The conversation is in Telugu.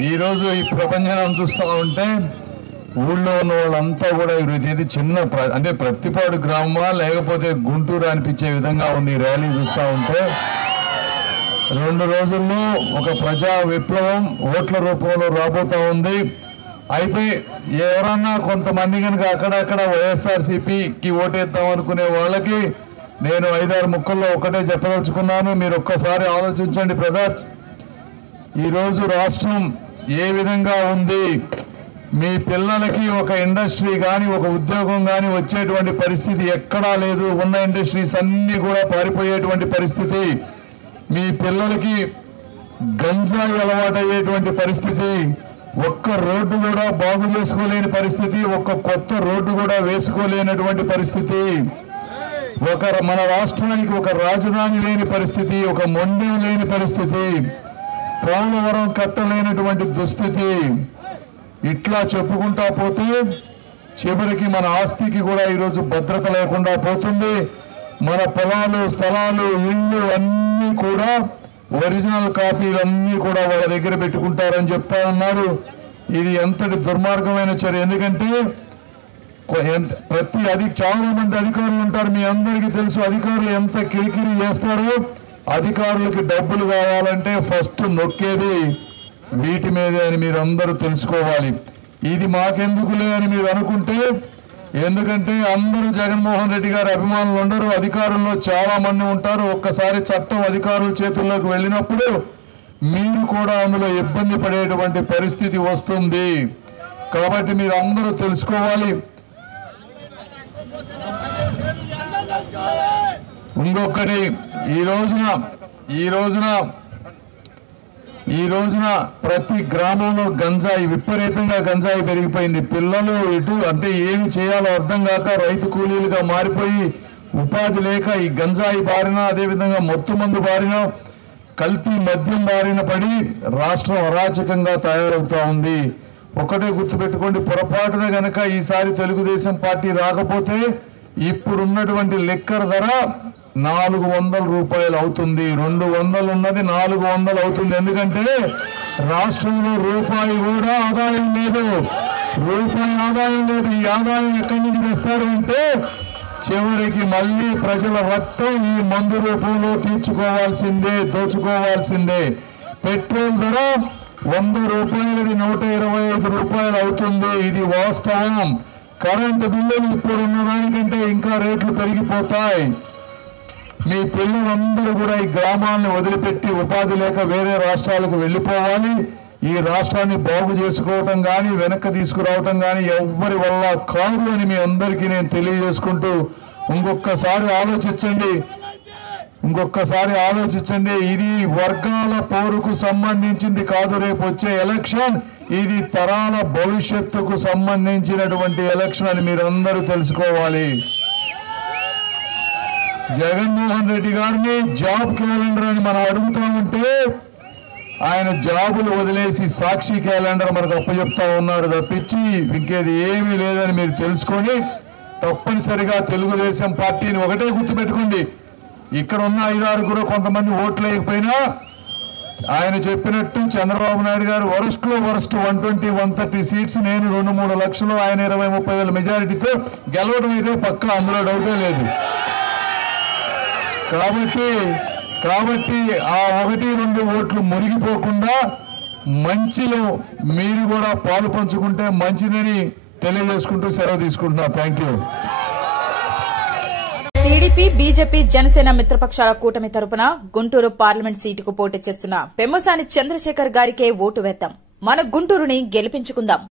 ఈరోజు ఈ ప్రపంచం చూస్తూ ఉంటే ఊళ్ళో ఉన్న వాళ్ళంతా కూడా ఇది చిన్న అంటే ప్రతిపాడు గ్రామమా లేకపోతే గుంటూరు అనిపించే విధంగా ఉంది ర్యాలీ చూస్తూ ఉంటే. 2 రోజుల్లో ఒక ప్రజా విప్లవం ఓట్ల రూపంలో రాబోతా ఉంది. అయితే ఎవరన్నా కొంతమంది కనుక అక్కడక్కడ వైఎస్ఆర్సీపీకి ఓటేద్దాం అనుకునే వాళ్ళకి నేను 5-6 ముక్కల్లో ఒకటే చెప్పదలుచుకున్నాను. మీరు ఒక్కసారి ఆలోచించండి బ్రదర్. ఈరోజు రాష్ట్రం ఏ విధంగా ఉంది, మీ పిల్లలకి ఒక ఇండస్ట్రీ కానీ ఒక ఉద్యోగం కానీ వచ్చేటువంటి పరిస్థితి ఎక్కడా లేదు. ఉన్న ఇండస్ట్రీస్ అన్నీ కూడా పారిపోయేటువంటి పరిస్థితి. మీ పిల్లలకి గంజాయి అలవాటయ్యేటువంటి పరిస్థితి. ఒక్క రోడ్డు కూడా బాగు చేసుకోలేని పరిస్థితి. ఒక్క కొత్త రోడ్డు కూడా వేసుకోలేనటువంటి పరిస్థితి. మన రాష్ట్రానికి ఒక రాజధాని లేని పరిస్థితి, ఒక మొండెం లేని పరిస్థితి, పోలవరం కట్టలేనటువంటి దుస్థితి. ఇట్లా చెప్పుకుంటా పోతే చివరికి మన ఆస్తికి కూడా ఈరోజు భద్రత లేకుండా పోతుంది. మన పొలాలు, స్థలాలు, ఇళ్ళు అన్నీ కూడా ఒరిజినల్ కాపీలన్నీ కూడా వాళ్ళ దగ్గర పెట్టుకుంటారని చెప్తా ఉన్నారు. ఇది ఎంతటి దుర్మార్గమైన చర్య. ఎందుకంటే చాలా మంది అధికారులు ఉంటారు. మీ అందరికీ తెలుసు అధికారులు ఎంత కిరికిరి చేస్తారో. అధికారులకి డబ్బులు కావాలంటే ఫస్ట్ నొక్కేది వీటి మీదే అని మీరు అందరూ తెలుసుకోవాలి. ఇది మాకెందుకులే అని మీరు అనుకుంటే, ఎందుకంటే అందరూ జగన్మోహన్ రెడ్డి గారి అభిమానులు ఉండరు. అధికారుల్లో చాలా మంది ఉంటారు. ఒక్కసారి చట్టం అధికారుల చేతుల్లోకి వెళ్ళినప్పుడు మీరు కూడా అందులో ఇబ్బంది పడేటువంటి పరిస్థితి వస్తుంది. కాబట్టి మీరు అందరూ తెలుసుకోవాలి. ఇంకొకటి, ఈ రోజున ప్రతి గ్రామంలో గంజాయి, విపరీతంగా గంజాయి పెరిగిపోయింది. పిల్లలు ఇటు అంటే ఏమి చేయాలో అర్థం కాక రైతు కూలీలుగా మారిపోయి ఉపాధి లేక ఈ గంజాయి బారిన, అదేవిధంగా మొత్తు మందు బారిన, కల్తీ మద్యం బారిన పడి రాష్ట్రం అరాచకంగా తయారవుతా ఉంది. ఒకటే గుర్తుపెట్టుకోండి, పొరపాటున గనక ఈసారి తెలుగుదేశం పార్టీ రాకపోతే ఇప్పుడున్నటువంటి లిక్కర్ ధర 400 రూపాయలు అవుతుంది. 200 ఉన్నది 400 అవుతుంది. ఎందుకంటే రాష్ట్రంలో రూపాయి కూడా ఆదాయం లేదు. రూపాయి ఆదాయం లేదు. ఈ ఆదాయం ఎక్కడి నుంచి తెస్తారు అంటే చివరికి మళ్ళీ ప్రజల రక్తం ఈ మందు రూపంలో తీర్చుకోవాల్సిందే, దోచుకోవాల్సిందే. పెట్రోల్ ధర 100 రూపాయలది 125 రూపాయలు అవుతుంది. ఇది వాస్తవం. కరెంటు బిల్లులు ఇప్పుడున్న దానికంటే ఇంకా రేట్లు పెరిగిపోతాయి. మీ పిల్లలందరూ కూడా ఈ గ్రామాలను వదిలిపెట్టి ఉపాధి లేక వేరే రాష్ట్రాలకు వెళ్ళిపోవాలి. ఈ రాష్ట్రాన్ని బాగు చేసుకోవటం కానీ వెనక్కి తీసుకురావటం కానీ ఎవ్వరి వల్ల కాదు అని మీ అందరికీ నేను తెలియజేసుకుంటూ ఇంకొకసారి ఆలోచించండి. ఇది వర్గాల పోరుకు సంబంధించింది కాదు. రేపు వచ్చే ఎలక్షన్ ఇది తరాల భవిష్యత్తుకు సంబంధించినటువంటి ఎలక్షన్ అని మీరు అందరూ తెలుసుకోవాలి. జగన్మోహన్ రెడ్డి గారిని జాబ్ క్యాలెండర్ అని మనం అడుగుతా ఉంటే ఆయన జాబులు వదిలేసి సాక్షి క్యాలెండర్ మనకు అప్పచెప్తా ఉన్నాడు తప్పించి ఇంకేది ఏమీ లేదని మీరు తెలుసుకొని తప్పనిసరిగా తెలుగుదేశం పార్టీని ఒకటే గుర్తుపెట్టుకోండి. ఇక్కడ ఉన్న 5-6 కొంతమంది ఓట్లు వేయకపోయినా ఆయన చెప్పినట్టు చంద్రబాబు నాయుడు గారు వరస్ట్ 120-130 సీట్స్, నేను 2-3 లక్షలు, ఆయన 20-30 వేల మెజారిటీతో గెలవడం అయితే పక్కా, అందులో డౌటే లేదు. కాబట్టి ఆ 1-2 ఓట్లు మురిగిపోకుండా మంచిలో మీరు కూడా పాలు పంచుకుంటే మంచిదని తెలియజేసుకుంటూ సెలవు తీసుకుంటున్నా. Thank you. TDP, BJP, Janasena మిత్రపక్షాల కూటమి తరపున గుంటూరు పార్లమెంట్ సీటుకు పోటీ చేస్తున్న పెమ్మసాని చంద్రశేఖర్ గారికే ఓటు వేద్దాం. మన గుంటూరుని గెలిపించుకుందాం.